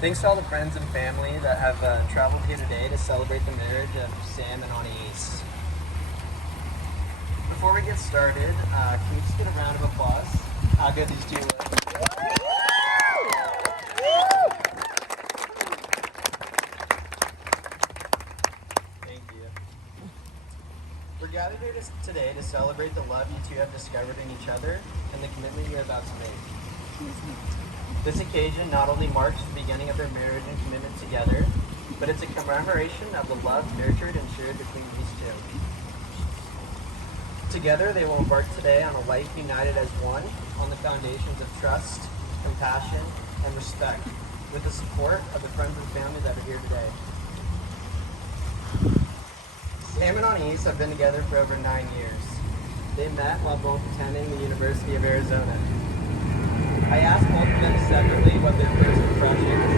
Thanks to all the friends and family that have traveled here today to celebrate the marriage of Sam and Anais. Before we get started, can we just get a round of applause? How good these two look. Thank you. We're gathered here today to celebrate the love you two have discovered in each other and the commitment you're about to make. This occasion not only marks the beginning of their marriage and commitment together, but it's a commemoration of the love nurtured and shared between these two. Together, they will embark today on a life united as one on the foundations of trust, compassion, and respect, with the support of the friends and family that are here today. Sam and Anais have been together for over 9 years. They met while both attending the University of Arizona. I asked both of them separately what their first impression was.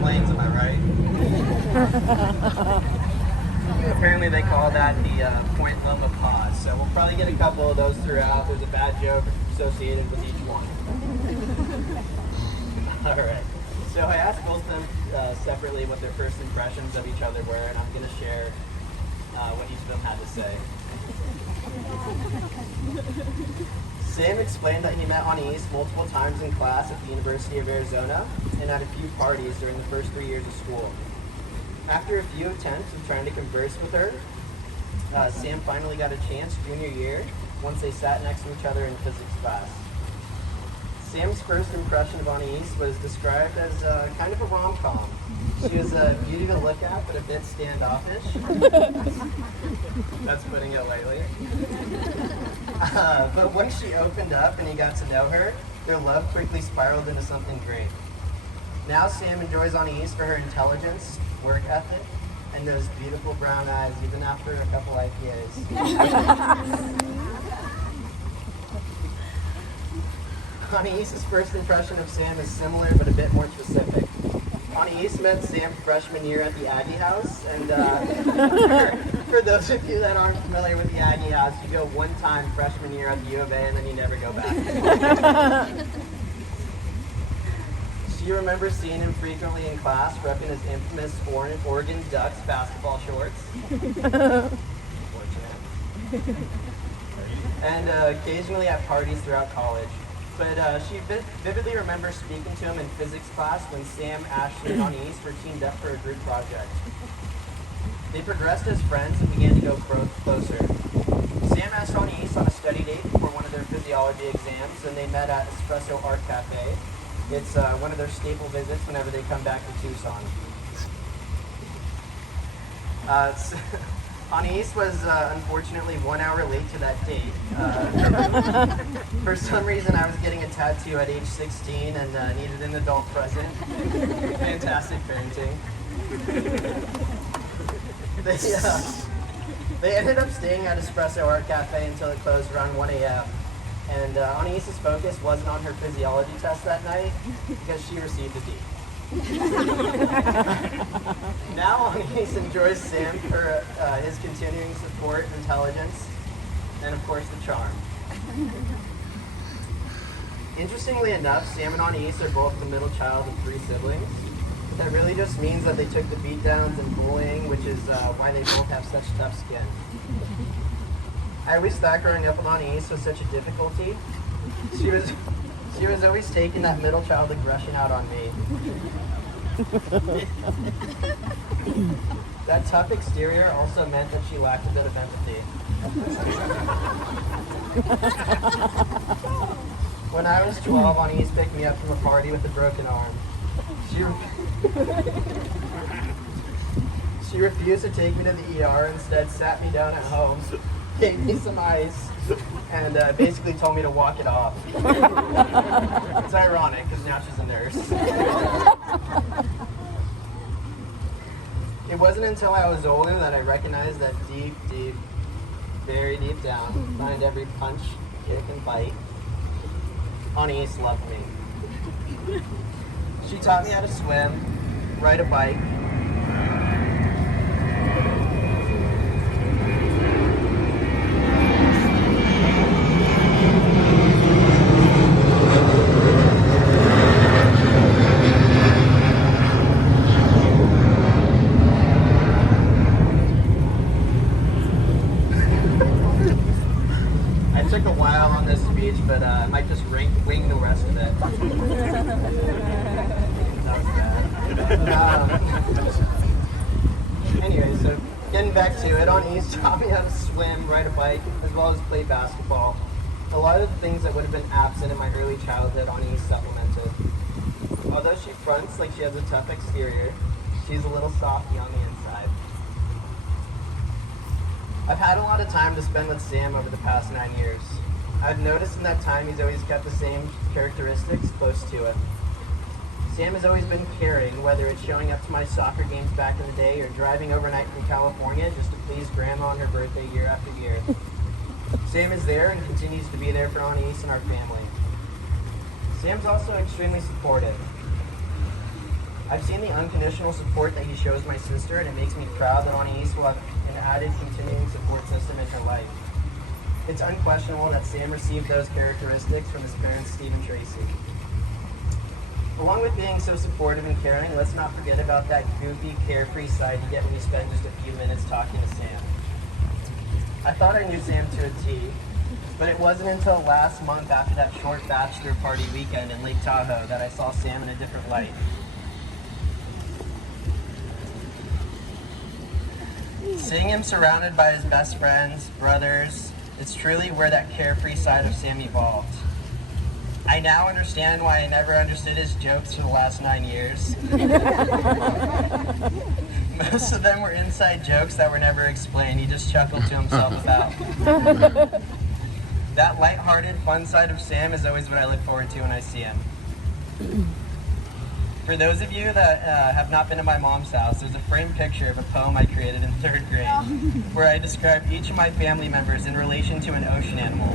Planes, am I right? Apparently they call that the point loma pause, so we'll probably get a couple of those throughout. There's a bad joke associated with each one. All right. So I asked both of them separately what their first impressions of each other were, and I'm going to share what each of them had to say. Sam explained that he met Anais multiple times in class at the University of Arizona and at a few parties during the first 3 years of school. After a few attempts of trying to converse with her, Sam finally got a chance junior year once they sat next to each other in physics class. Sam's first impression of Anais was described as kind of a rom-com. She was a beauty to look at, but a bit standoffish. That's putting it lightly. But once she opened up and he got to know her, their love quickly spiraled into something great. Now Sam enjoys Anais for her intelligence, work ethic, and those beautiful brown eyes, even after a couple IPAs. Anais' first impression of Sam is similar, but a bit more specific. Anais met Sam freshman year at the Aggie House, and for those of you that aren't familiar with the Aggie House, you go one time freshman year at the U of A, and then you never go back. She remembers seeing him frequently in class, repping his infamous Oregon Ducks basketball shorts. And occasionally at parties throughout college. But she vividly remembers speaking to him in physics class when Sam, Ashley, and Anais were teamed up for a group project. They progressed as friends and began to go closer. Sam asked Anais on a study date before one of their physiology exams, and they met at Espresso Art Cafe. It's one of their staple visits whenever they come back to Tucson. Anais was unfortunately 1 hour late to that date. For some reason, I was getting a tattoo at age 16 and needed an adult present. Fantastic parenting. They ended up staying at Espresso Art Cafe until it closed around 1 a.m. And Anais' focus wasn't on her physiology test that night because she received a D. Now Anais enjoys Sam for his continuing support, intelligence, and of course the charm. Interestingly enough, Sam and Anais are both the middle child of 3 siblings. That really just means that they took the beatdowns and bullying, which is why they both have such tough skin. I always thought growing up with Anais was such a difficulty. She was always taking that middle child aggression out on me. That tough exterior also meant that she lacked a bit of empathy. When I was 12, Anais picked me up from a party with a broken arm. She refused to take me to the ER, instead sat me down at home, gave me some ice, and basically told me to walk it off. It's ironic, because now she's a nurse. It wasn't until I was older that I recognized that deep, very deep down, behind every punch, kick, and bite, Anais loved me. She taught me how to swim, ride a bike, So getting back to it, Anais taught me how to swim, ride a bike, as well as play basketball. A lot of the things that would have been absent in my early childhood, Anais supplemented. Although she fronts like she has a tough exterior, she's a little softy on the inside. I've had a lot of time to spend with Sam over the past 9 years. I've noticed in that time he's always kept the same characteristics close to him. Sam has always been caring, whether it's showing up to my soccer games back in the day or driving overnight from California just to please Grandma on her birthday year after year. Sam is there and continues to be there for Anais and our family. Sam's also extremely supportive. I've seen the unconditional support that he shows my sister, and it makes me proud that Anais will have an added continuing support system in her life. It's unquestionable that Sam received those characteristics from his parents, Steve and Tracy. Along with being so supportive and caring, let's not forget about that goofy, carefree side you get when you spend just a few minutes talking to Sam. I thought I knew Sam to a T, but it wasn't until last month after that short bachelor party weekend in Lake Tahoe that I saw Sam in a different light. Seeing him surrounded by his best friends, brothers, it's truly where that carefree side of Sam evolved. I now understand why I never understood his jokes for the last 9 years. Most of them were inside jokes that were never explained. He just chuckled to himself about. That lighthearted, fun side of Sam is always what I look forward to when I see him. For those of you that have not been to my mom's house, there's a framed picture of a poem I created in 3rd grade where I describe each of my family members in relation to an ocean animal.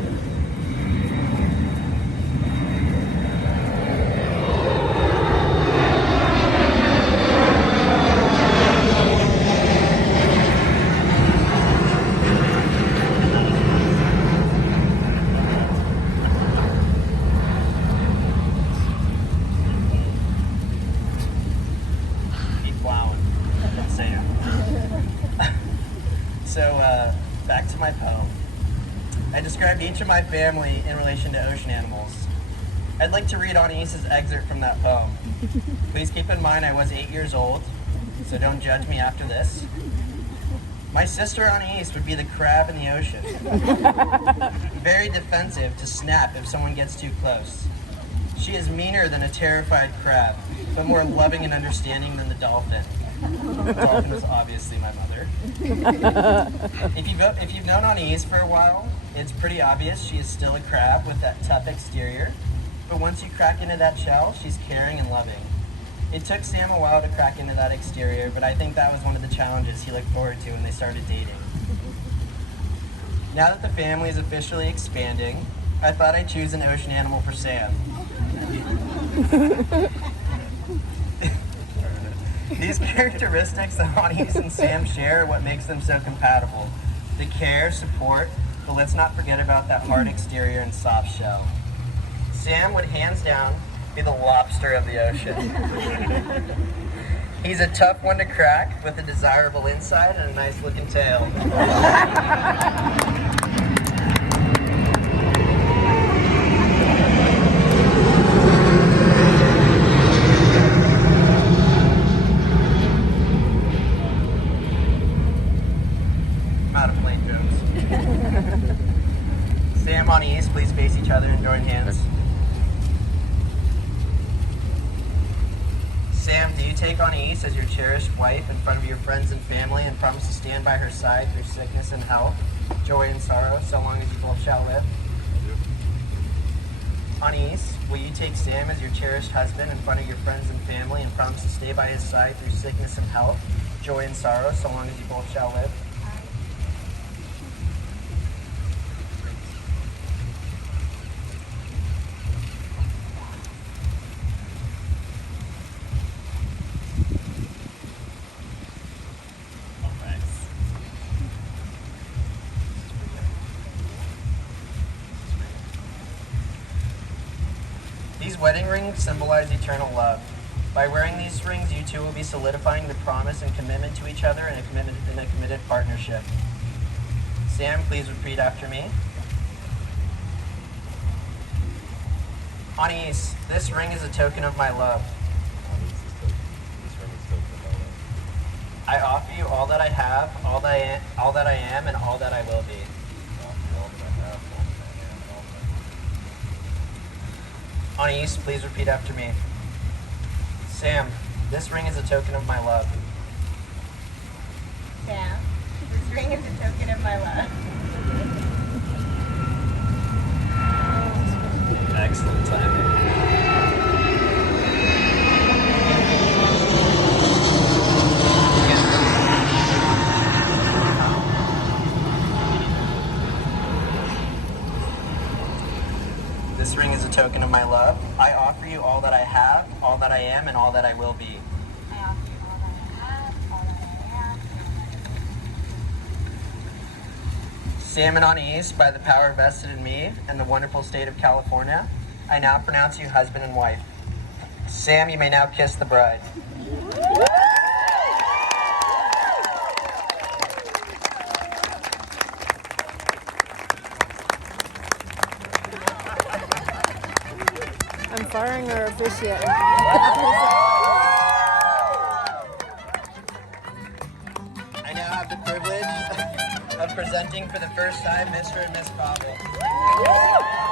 Back to my poem. I described each of my family in relation to ocean animals. I'd like to read Anais's excerpt from that poem. Please keep in mind I was 8 years old, so don't judge me after this. My sister Anais would be the crab in the ocean. Very defensive to snap if someone gets too close. She is meaner than a terrified crab, but more loving and understanding than the dolphin. The dolphin is obviously my mother. If you've known Anais for a while, it's pretty obvious she is still a crab with that tough exterior. But once you crack into that shell, she's caring and loving. It took Sam a while to crack into that exterior, but I think that was one of the challenges he looked forward to when they started dating. Now that the family is officially expanding, I thought I'd choose an ocean animal for Sam. These characteristics that Anais and Sam share are what makes them so compatible. The care, support, but let's not forget about that hard exterior and soft shell. Sam would hands down be the lobster of the ocean. He's a tough one to crack with a desirable inside and a nice looking tail. Sam, Anais, please face each other and join hands. Sam, do you take Anais as your cherished wife in front of your friends and family and promise to stand by her side through sickness and health, joy and sorrow, so long as you both shall live? Anais, will you take Sam as your cherished husband in front of your friends and family and promise to stay by his side through sickness and health, joy and sorrow, so long as you both shall live? These wedding rings symbolize eternal love. By wearing these rings, you two will be solidifying the promise and commitment to each other in a committed partnership. Sam, please repeat after me. Anais, this ring is a token of my love. I offer you all that I have, all that I am, and all that I will be. Anais, please repeat after me. Sam, this ring is a token of my love. Sam, this ring is a token of my love. Excellent timing. This ring is a token of my love. I offer you all that I have, all that I am, and all that I will be. I offer you all that I have, all that I am. Sam and Anais, by the power vested in me and the wonderful state of California, I now pronounce you husband and wife. Sam, you may now kiss the bride. I'm firing our officiant. I now have the privilege of presenting for the first time Mr. and Miss Cobble.